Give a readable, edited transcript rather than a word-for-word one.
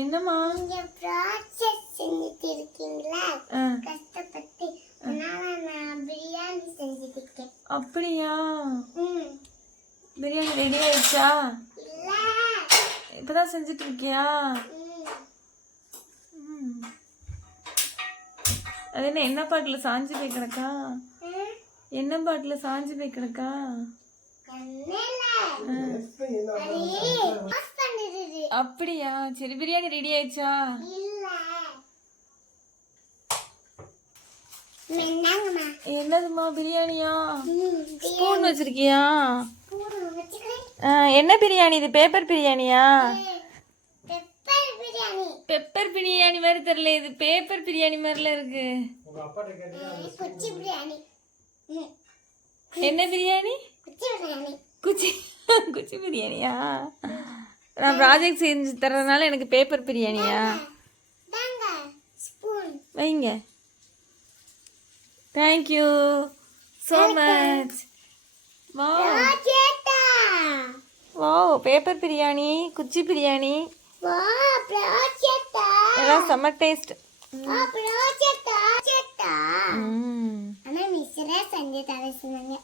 என்னம்மா? நீங்க ப்ராஜெக்ட் செஞ்சுட்டு இருக்கீங்களா? கஷ்டப்பட்டு நான் பிரியாணி செஞ்சுட்டு இருக்கேன். அப்படியா? பிரியாணி ரெடி ஆயிடுச்சா? இல்ல, இப்பதான் செஞ்சுட்டு இருக்கியா? அது என்ன பாட்டுல சாஞ்சு போய் கிடக்கா? என்ன பாட்டுல சாஞ்சு போய் கிடக்கா? அப்படியா? சரி, பிரியாணி ரெடி ஆயிடுச்சா? என்னதுமா பிரியாணியா? ஸ்பூன் வச்சிருக்கியா? என்ன பிரியாணி இது? பேப்பர் பிரியாணியா? பெப்பர் பிரியாணி மாதிரி தெரியல, இது பேப்பர் பிரியாணி மாதிரில இருக்கு. என்ன பிரியாணி? குச்சி குச்சி பிரியாணியா? நான் ப்ராஜெக்ட் செஞ்சு தர்றதுனால எனக்கு பேப்பர் பிரியாணியா? வைங்க. Thank you so much. Wow, paper biryani, குச்சி பிரியாணி எல்லாம் செம்ம டேஸ்ட். ஆனா மிஸ்ரே செஞ்சு தர சொன்னாங்க.